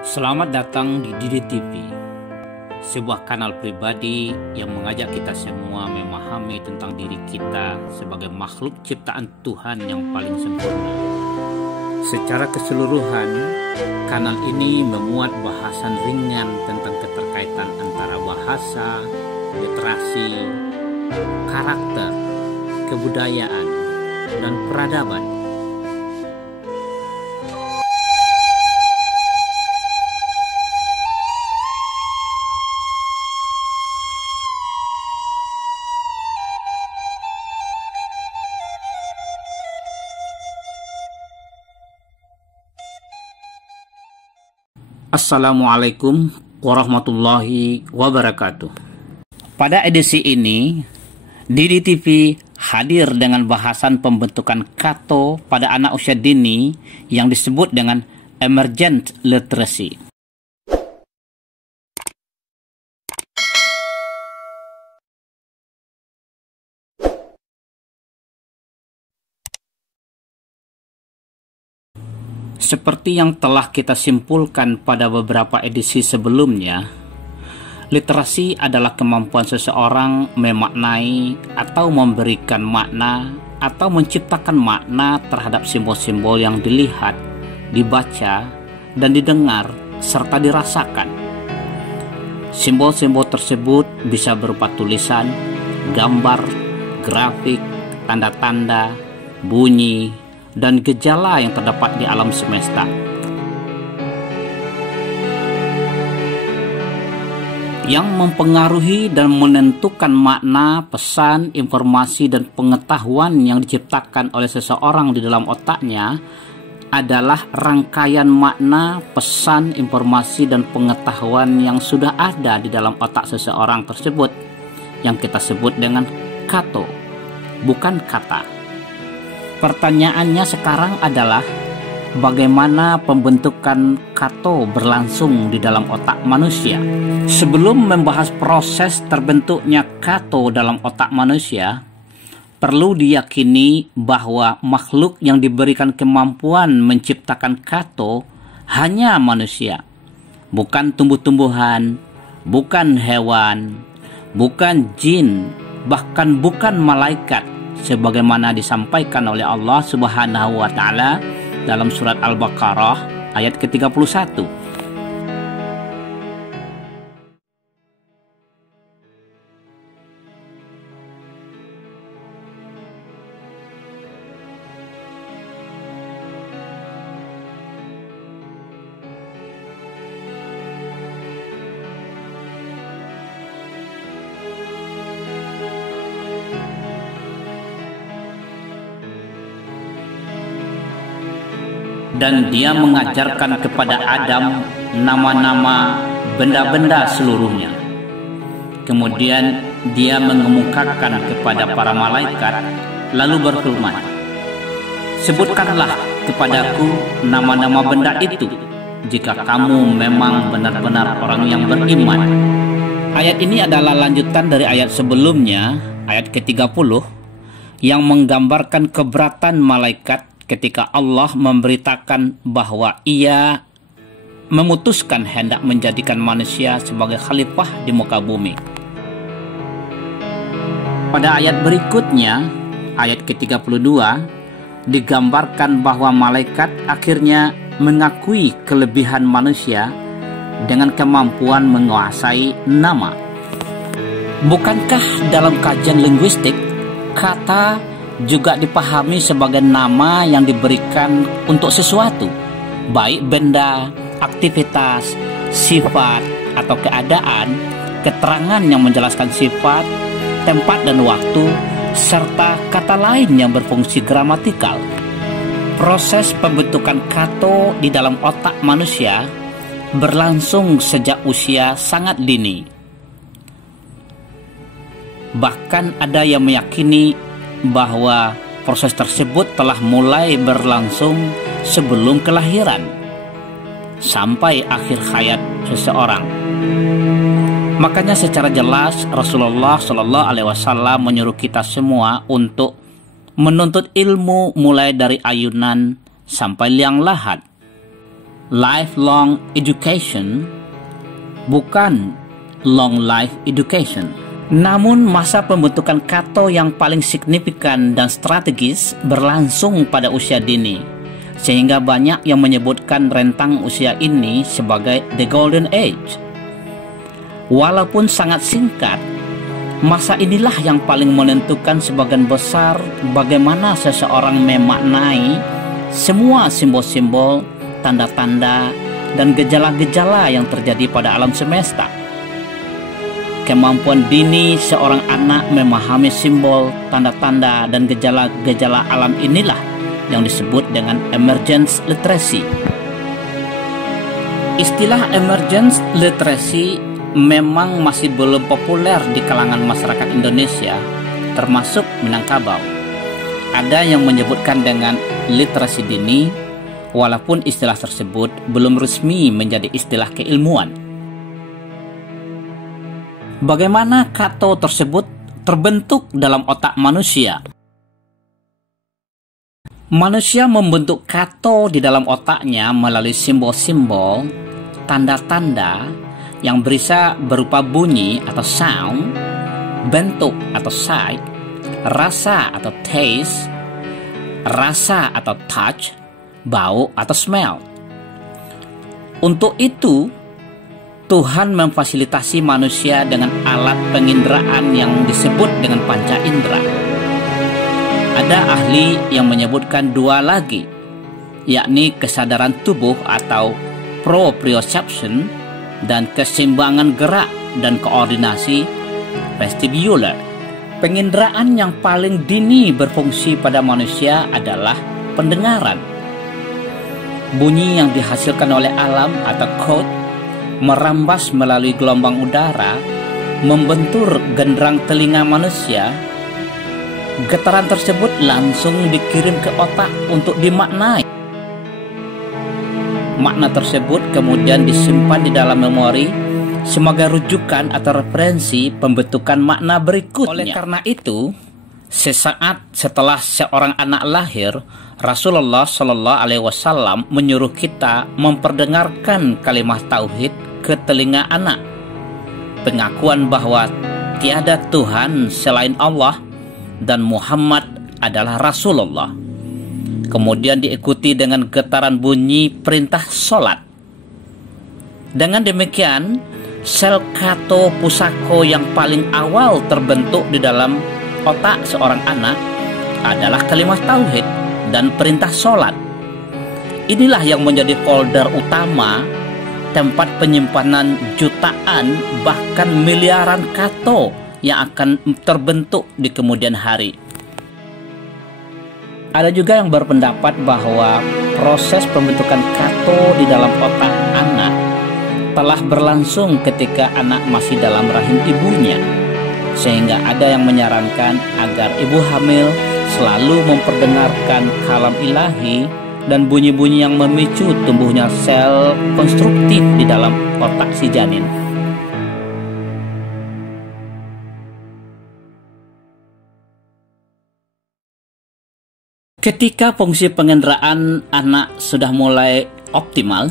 Selamat datang di Didi TV, sebuah kanal pribadi yang mengajak kita semua memahami tentang diri kita sebagai makhluk ciptaan Tuhan yang paling sempurna. Secara keseluruhan, kanal ini memuat bahasan ringan tentang keterkaitan antara bahasa, literasi, karakter, kebudayaan, dan peradaban. Assalamualaikum warahmatullahi wabarakatuh. Pada edisi ini, Didi TV hadir dengan bahasan pembentukan KATO pada anak usia dini yang disebut dengan emergent literacy. Seperti yang telah kita simpulkan pada beberapa edisi sebelumnya, literasi adalah kemampuan seseorang memaknai atau memberikan makna atau menciptakan makna terhadap simbol-simbol yang dilihat, dibaca, dan didengar, serta dirasakan. Simbol-simbol tersebut bisa berupa tulisan, gambar, grafik, tanda-tanda, bunyi, dan gejala yang terdapat di alam semesta. Yang mempengaruhi dan menentukan makna, pesan, informasi, dan pengetahuan yang diciptakan oleh seseorang di dalam otaknya adalah rangkaian makna, pesan, informasi, dan pengetahuan yang sudah ada di dalam otak seseorang tersebut, yang kita sebut dengan KATO, bukan kata. Pertanyaannya sekarang adalah bagaimana pembentukan KATO berlangsung di dalam otak manusia. Sebelum membahas proses terbentuknya KATO dalam otak manusia, perlu diyakini bahwa makhluk yang diberikan kemampuan menciptakan KATO hanya manusia, bukan tumbuh-tumbuhan, bukan hewan, bukan jin, bahkan bukan malaikat, sebagaimana disampaikan oleh Allah Subhanahu wa taala dalam surat Al-Baqarah ayat ke-31. Dan dia mengajarkan kepada Adam nama-nama benda-benda seluruhnya. Kemudian dia mengemukakan kepada para malaikat, lalu berfirman, "Sebutkanlah kepadaku nama-nama benda itu, jika kamu memang benar-benar orang yang beriman." Ayat ini adalah lanjutan dari ayat sebelumnya, ayat ke-30, yang menggambarkan keberatan malaikat ketika Allah memberitakan bahwa Ia memutuskan hendak menjadikan manusia sebagai khalifah di muka bumi. Pada ayat berikutnya, ayat ke-32, digambarkan bahwa malaikat akhirnya mengakui kelebihan manusia dengan kemampuan menguasai nama. Bukankah dalam kajian linguistik, kata juga dipahami sebagai nama yang diberikan untuk sesuatu, baik benda, aktivitas, sifat, atau keadaan, keterangan yang menjelaskan sifat, tempat dan waktu, serta kata lain yang berfungsi gramatikal. Proses pembentukan KATO di dalam otak manusia berlangsung sejak usia sangat dini. Bahkan ada yang meyakini bahwa proses tersebut telah mulai berlangsung sebelum kelahiran sampai akhir hayat seseorang. Makanya secara jelas Rasulullah Shallallahu Alaihi Wasallam menyuruh kita semua untuk menuntut ilmu mulai dari ayunan sampai liang lahat. lifelong education, bukan long life education. Namun masa pembentukan kato yang paling signifikan dan strategis berlangsung pada usia dini, sehingga banyak yang menyebutkan rentang usia ini sebagai the golden age. Walaupun sangat singkat, masa inilah yang paling menentukan sebagian besar bagaimana seseorang memaknai semua simbol-simbol, tanda-tanda, dan gejala-gejala yang terjadi pada alam semesta. Kemampuan dini seorang anak memahami simbol, tanda-tanda, dan gejala-gejala alam inilah yang disebut dengan emergence literacy. Istilah emergence literacy memang masih belum populer di kalangan masyarakat Indonesia, termasuk Minangkabau. Ada yang menyebutkan dengan literasi dini, walaupun istilah tersebut belum resmi menjadi istilah keilmuan. Bagaimana kato tersebut terbentuk dalam otak manusia? Manusia membentuk kato di dalam otaknya melalui simbol-simbol, tanda-tanda yang bisa berupa bunyi atau sound, bentuk atau sight, rasa atau taste, rasa atau touch, bau atau smell. Untuk itu, Tuhan memfasilitasi manusia dengan alat penginderaan yang disebut dengan panca indera. Ada ahli yang menyebutkan dua lagi, yakni kesadaran tubuh atau proprioception dan keseimbangan gerak dan koordinasi vestibular. Penginderaan yang paling dini berfungsi pada manusia adalah pendengaran. Bunyi yang dihasilkan oleh alam atau chord merambas melalui gelombang udara, membentur genderang telinga manusia. Getaran tersebut langsung dikirim ke otak untuk dimaknai. Makna tersebut kemudian disimpan di dalam memori sebagai rujukan atau referensi pembentukan makna berikutnya. Oleh karena itu, sesaat setelah seorang anak lahir, Rasulullah Shallallahu Alaihi Wasallam menyuruh kita memperdengarkan kalimat tauhid ke telinga anak, pengakuan bahwa tiada Tuhan selain Allah dan Muhammad adalah Rasulullah. Kemudian diikuti dengan getaran bunyi perintah sholat. Dengan demikian, sel kato pusako yang paling awal terbentuk di dalam otak seorang anak adalah kalimat tauhid dan perintah sholat. Inilah yang menjadi folder utama, tempat penyimpanan jutaan bahkan miliaran kato yang akan terbentuk di kemudian hari. Ada juga yang berpendapat bahwa proses pembentukan kato di dalam otak anak telah berlangsung ketika anak masih dalam rahim ibunya, sehingga ada yang menyarankan agar ibu hamil selalu memperdengarkan kalam ilahi dan bunyi-bunyi yang memicu tumbuhnya sel konstruktif di dalam otak si janin. Ketika fungsi pengenderaan anak sudah mulai optimal,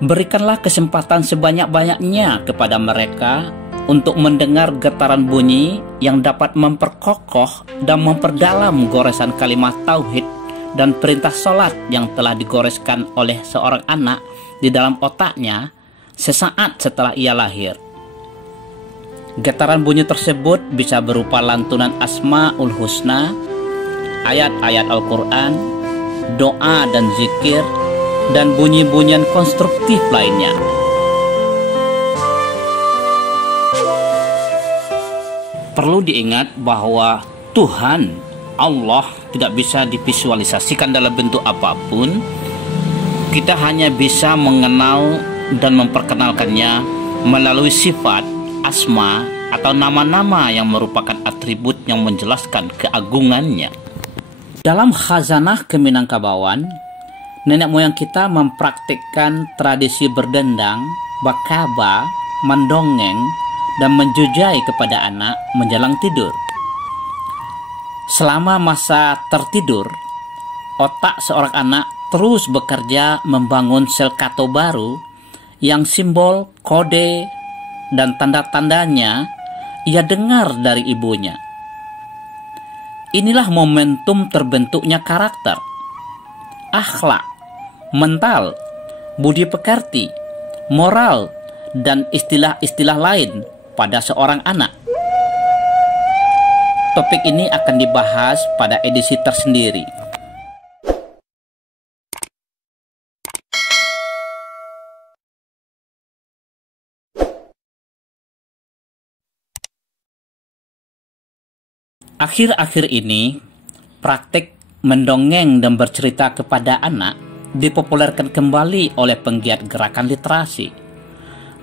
berikanlah kesempatan sebanyak-banyaknya kepada mereka untuk mendengar getaran bunyi yang dapat memperkokoh dan memperdalam goresan kalimat tauhid dan perintah sholat yang telah digoreskan oleh seorang anak di dalam otaknya sesaat setelah ia lahir. Getaran bunyi tersebut bisa berupa lantunan Asmaul Husna, ayat-ayat Al-Quran, doa dan zikir, dan bunyi-bunyian konstruktif lainnya. Perlu diingat bahwa Tuhan Allah tidak bisa divisualisasikan dalam bentuk apapun. Kita hanya bisa mengenal dan memperkenalkannya melalui sifat, asma, atau nama-nama yang merupakan atribut yang menjelaskan keagungannya. Dalam khazanah Keminangkabauan, nenek moyang kita mempraktikkan tradisi berdendang, bakaba, mendongeng, dan menjujai kepada anak menjelang tidur. Selama masa tertidur, otak seorang anak terus bekerja membangun sel kato baru yang simbol, kode, dan tanda-tandanya ia dengar dari ibunya. Inilah momentum terbentuknya karakter, akhlak, mental, budi pekerti, moral, dan istilah-istilah lain pada seorang anak. Topik ini akan dibahas pada edisi tersendiri. Akhir-akhir ini, praktik mendongeng dan bercerita kepada anak dipopulerkan kembali oleh penggiat gerakan literasi.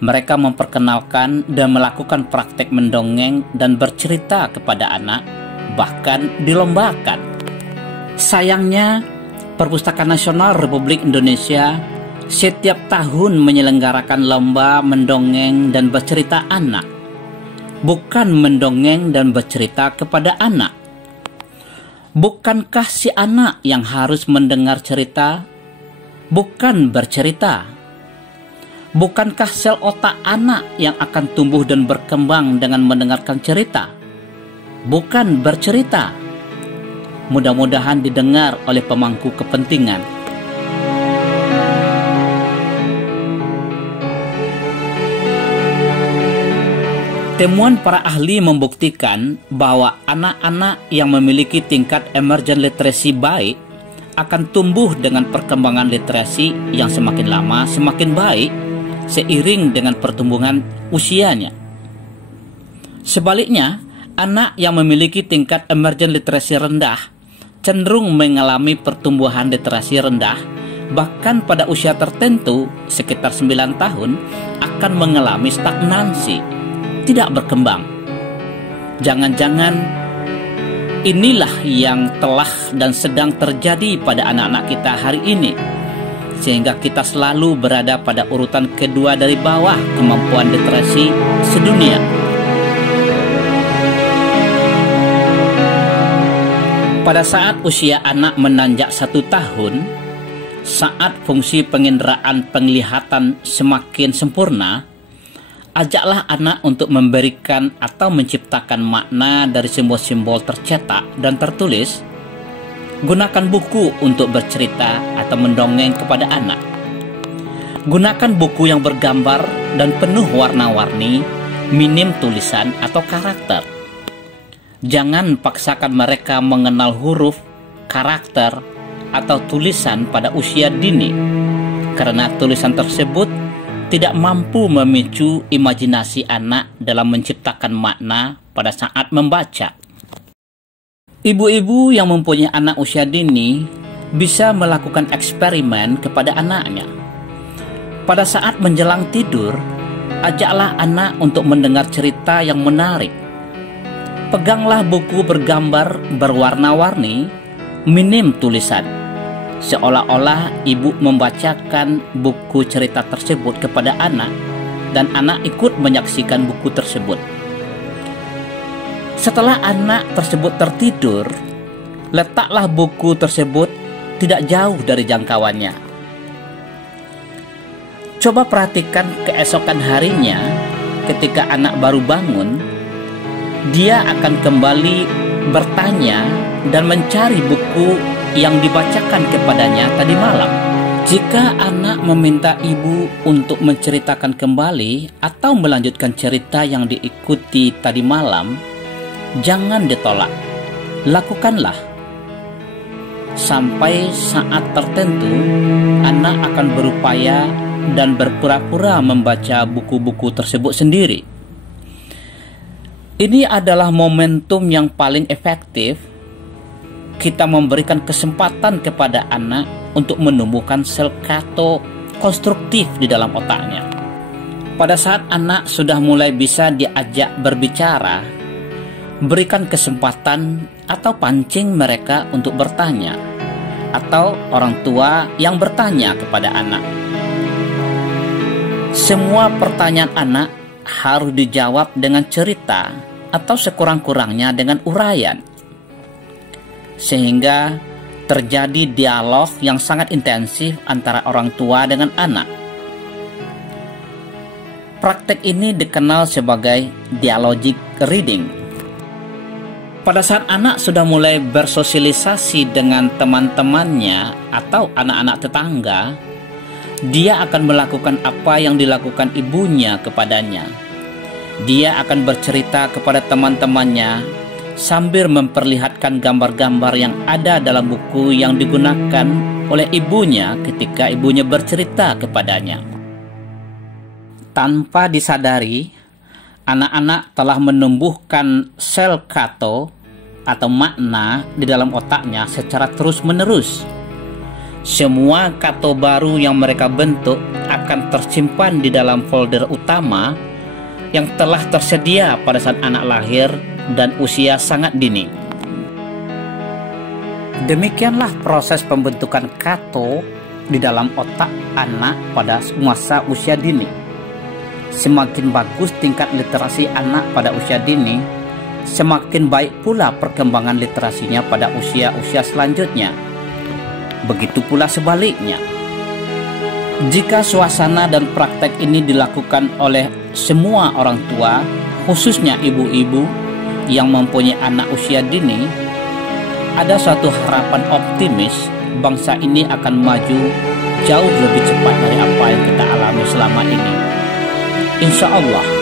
Mereka memperkenalkan dan melakukan praktek mendongeng dan bercerita kepada anak, bahkan dilombakan. Sayangnya, Perpustakaan Nasional Republik Indonesia setiap tahun menyelenggarakan lomba mendongeng dan bercerita anak, bukan mendongeng dan bercerita kepada anak. Bukankah si anak yang harus mendengar cerita, bukan bercerita? Bukankah sel otak anak yang akan tumbuh dan berkembang dengan mendengarkan cerita, bukan bercerita? Mudah-mudahan didengar oleh pemangku kepentingan. Temuan para ahli membuktikan bahwa anak-anak yang memiliki tingkat emergent literacy baik akan tumbuh dengan perkembangan literasi yang semakin lama semakin baik seiring dengan pertumbuhan usianya. Sebaliknya, anak yang memiliki tingkat emergent literasi rendah cenderung mengalami pertumbuhan literasi rendah, bahkan pada usia tertentu sekitar 9 tahun akan mengalami stagnansi, tidak berkembang. Jangan-jangan inilah yang telah dan sedang terjadi pada anak-anak kita hari ini, sehingga kita selalu berada pada urutan kedua dari bawah kemampuan literasi sedunia. Pada saat usia anak menanjak 1 tahun, saat fungsi penginderaan penglihatan semakin sempurna, ajaklah anak untuk memberikan atau menciptakan makna dari simbol-simbol tercetak dan tertulis. Gunakan buku untuk bercerita atau mendongeng kepada anak. Gunakan buku yang bergambar dan penuh warna-warni, minim tulisan atau karakter. Jangan paksakan mereka mengenal huruf, karakter, atau tulisan pada usia dini, karena tulisan tersebut tidak mampu memicu imajinasi anak dalam menciptakan makna pada saat membaca. Ibu-ibu yang mempunyai anak usia dini bisa melakukan eksperimen kepada anaknya. Pada saat menjelang tidur, ajaklah anak untuk mendengar cerita yang menarik. Peganglah buku bergambar berwarna-warni, minim tulisan, seolah-olah ibu membacakan buku cerita tersebut kepada anak dan anak ikut menyaksikan buku tersebut. Setelah anak tersebut tertidur, letaklah buku tersebut tidak jauh dari jangkauannya. Coba perhatikan keesokan harinya ketika anak baru bangun, dia akan kembali bertanya dan mencari buku yang dibacakan kepadanya tadi malam. Jika anak meminta ibu untuk menceritakan kembali atau melanjutkan cerita yang diikuti tadi malam, jangan ditolak, lakukanlah. Sampai saat tertentu, anak akan berupaya dan berpura-pura membaca buku-buku tersebut sendiri. Ini adalah momentum yang paling efektif. Kita memberikan kesempatan kepada anak untuk menumbuhkan sel kato konstruktif di dalam otaknya. Pada saat anak sudah mulai bisa diajak berbicara, berikan kesempatan atau pancing mereka untuk bertanya, atau orang tua yang bertanya kepada anak. Semua pertanyaan anak harus dijawab dengan cerita atau sekurang-kurangnya dengan uraian, sehingga terjadi dialog yang sangat intensif antara orang tua dengan anak. Praktek ini dikenal sebagai dialogic reading. Pada saat anak sudah mulai bersosialisasi dengan teman-temannya atau anak-anak tetangga, dia akan melakukan apa yang dilakukan ibunya kepadanya. Dia akan bercerita kepada teman-temannya sambil memperlihatkan gambar-gambar yang ada dalam buku yang digunakan oleh ibunya ketika ibunya bercerita kepadanya. Tanpa disadari, anak-anak telah menumbuhkan sel kato atau makna di dalam otaknya secara terus-menerus. Semua kato baru yang mereka bentuk akan tersimpan di dalam folder utama yang telah tersedia pada saat anak lahir dan usia sangat dini. Demikianlah proses pembentukan kato di dalam otak anak pada masa usia dini. Semakin bagus tingkat literasi anak pada usia dini, semakin baik pula perkembangan literasinya pada usia-usia selanjutnya. Begitu pula sebaliknya. Jika suasana dan praktek ini dilakukan oleh semua orang tua, khususnya ibu-ibu yang mempunyai anak usia dini, ada suatu harapan optimis bangsa ini akan maju jauh lebih cepat dari apa yang kita alami selama ini. Insya Allah.